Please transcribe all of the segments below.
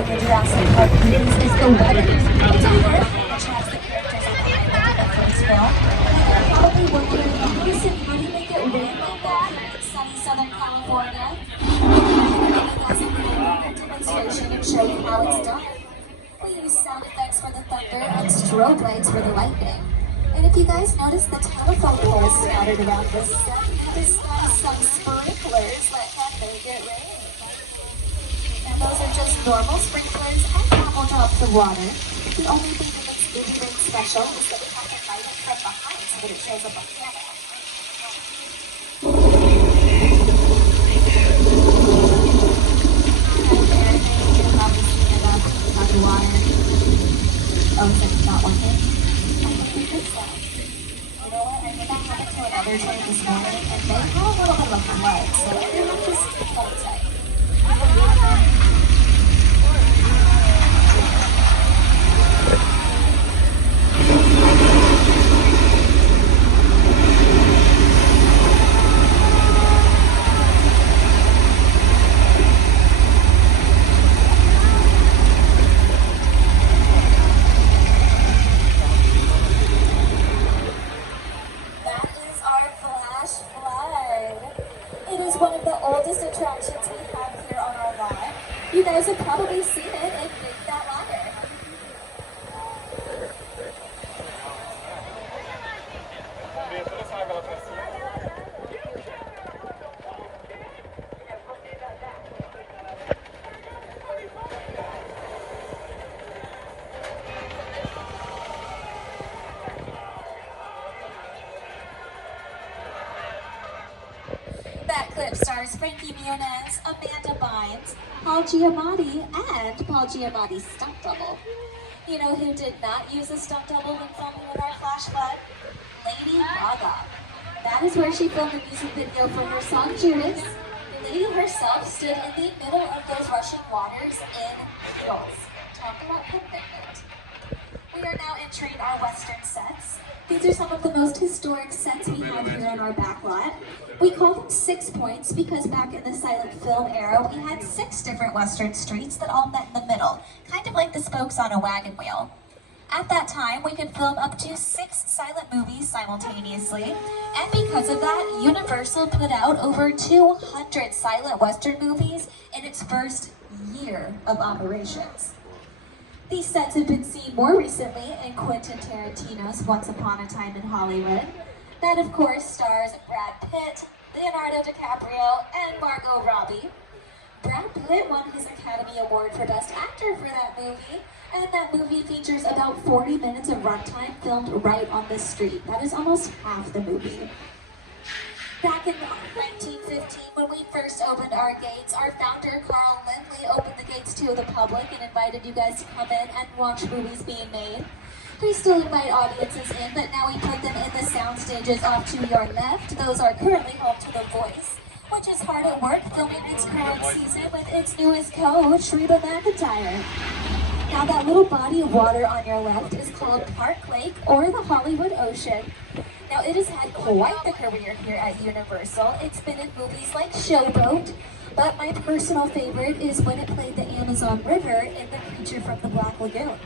of the Jurassic Park movies is the weather. It's a word that attracts the characters on the island in the first film. And you're probably wondering, listen, how do you make it rain like that here in sunny Southern California? I'm going to give you guys a little demonstration and show you how it's done. We use sound effects for the thunder and strobe lights for the lightning. And if you guys notice the telephone poles scattered around the set, this got some sprinklers that can make it rain. And those are just normal sprinklers and couple drops of water. The only thing that makes Baby Rain special is that we have to light it from behind so that it shows up on camera. Water. Oh, is it not working? I think it's so. You know what? I think I have it to another train this morning, and they had a little bit of a flood, so everyone just hold tight. One of the oldest attractions we have here on our lot. You guys have probably seen it in Big Fat Liar. That clip stars Frankie Muniz, Amanda Bynes, Paul Giamatti, and Paul Giamatti's stunt double. You know who did not use a stunt double when filming with our flash flood? Lady Gaga. That is where she filmed the music video for her song Judas. Lady herself stood in the middle of those rushing waters in heels. Talk about commitment. We are now entering our western sets. These are some of the most historic sets we have here on our back lot. We call them 6 points because back in the silent film era, we had 6 different western streets that all met in the middle, kind of like the spokes on a wagon wheel. At that time, we could film up to 6 silent movies simultaneously, and because of that, Universal put out over 200 silent western movies in its first year of operations. These sets have been seen more recently in Quentin Tarantino's Once Upon a Time in Hollywood. That, of course, stars Brad Pitt, Leonardo DiCaprio, and Margot Robbie. Brad Pitt won his Academy Award for Best Actor for that movie, and that movie features about 40 minutes of runtime filmed right on this street. That is almost half the movie. Back in 1915, when we first opened our gates, our founder, Carl Lindley, opened the gates to the public and invited you guys to come in and watch movies being made. We still invite audiences in, but now we put them in the sound stages off to your left. Those are currently home to The Voice, which is hard at work filming its current season with its newest coach, Reba McEntire. Now that little body of water on your left is called Park Lake or the Hollywood Ocean. Now it has had quite the career here at Universal. It's been in movies like Showboat, but my personal favorite is when it played the Amazon River in The Creature from the Black Lagoon.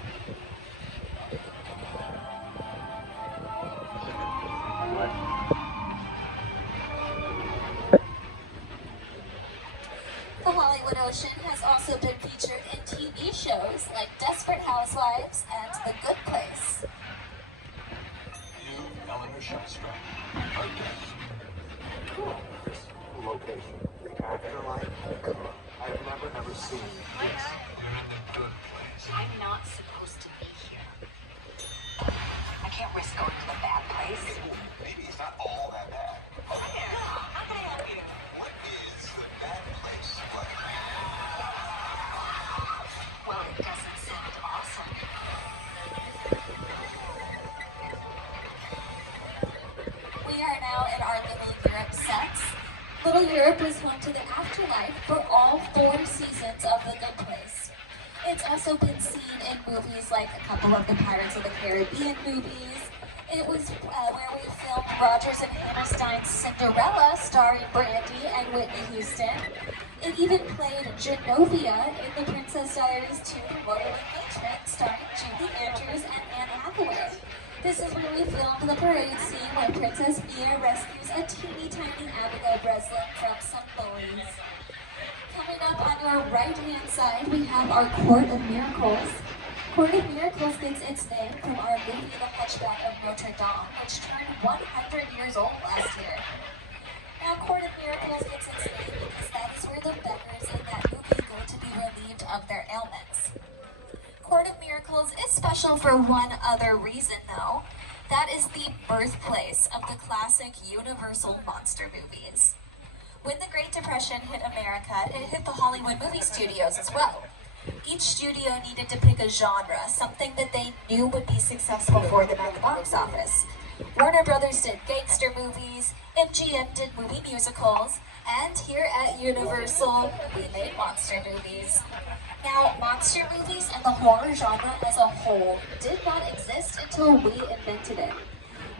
The Hollywood Ocean has also been featured in TV shows like Desperate Housewives and The Good Place. Cool. Location. Afterlife. I've never ever seen this. You're in the good place. I'm not supposed to be here. I can't risk going to the bad place. Maybe it's not all that bad. Oh, yeah. How can I help you? What is the bad place like? Well, it doesn't sound awesome. We are now in our Little Europe sets. Little Europe is home to the afterlife for all 4 seasons of The Good Place. It's also been seen in movies like a couple of the Pirates of the Caribbean movies. It was where we filmed Rodgers and Hammerstein's Cinderella, starring Brandy and Whitney Houston. It even played Genovia in the Princess Diaries 2 Royal Engagement, starring Julie Andrews and Anne Hathaway. This is where we filmed the parade scene where Princess Mia rescues a teeny tiny Abigail Breslin from some bullies. Coming up on your right-hand side, we have our Court of Miracles. Court of Miracles gets its name from our movie The Hunchback of Notre Dame, which turned 100 years old last year. Now, Court of Miracles gets its name because that is where the beggars in that movie go to be relieved of their ailments. Court of Miracles is special for one other reason, though. That is the birthplace of the classic Universal monster movies. When the Great Depression hit America, it hit the Hollywood movie studios as well. Each studio needed to pick a genre, something that they knew would be successful for them at the box office. Warner Brothers did gangster movies, MGM did movie musicals, and here at Universal, we made monster movies. Now, monster movies and the horror genre as a whole did not exist until we invented it.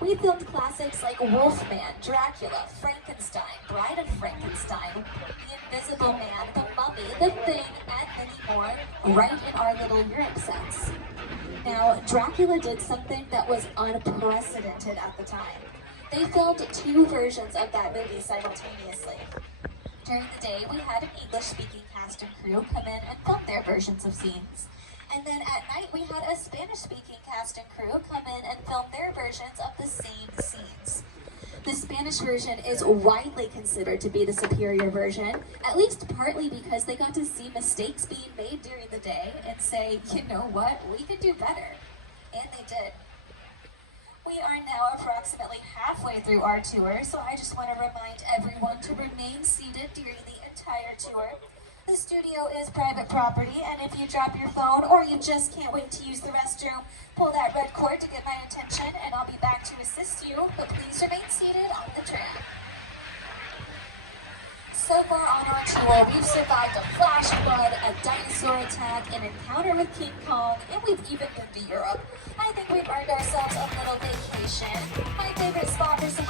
We filmed classics like Wolfman, Dracula, Frankenstein, Bride of Frankenstein, The Invisible Man, The Mummy, The Thing, and many more right in our little Europe sets. Now, Dracula did something that was unprecedented at the time. They filmed 2 versions of that movie simultaneously. During the day, we had an English-speaking cast and crew come in and film their versions of scenes. And then at night, we had a Spanish-speaking cast and crew come in and film their versions of the same scenes. The Spanish version is widely considered to be the superior version, at least partly because they got to see mistakes being made during the day and say, you know what, we could do better. And they did. We are now approximately halfway through our tour, so I just want to remind everyone to remain seated during the entire tour. The studio is private property, and if you drop your phone or you just can't wait to use the restroom, pull that red cord to get my attention, and I'll be back to assist you, but please remain seated on the tram. So far on our tour, we've survived a flash flood, a dinosaur attack, an encounter with King Kong, and we've even been to Europe. I think we've earned ourselves a little vacation. My favorite spot for some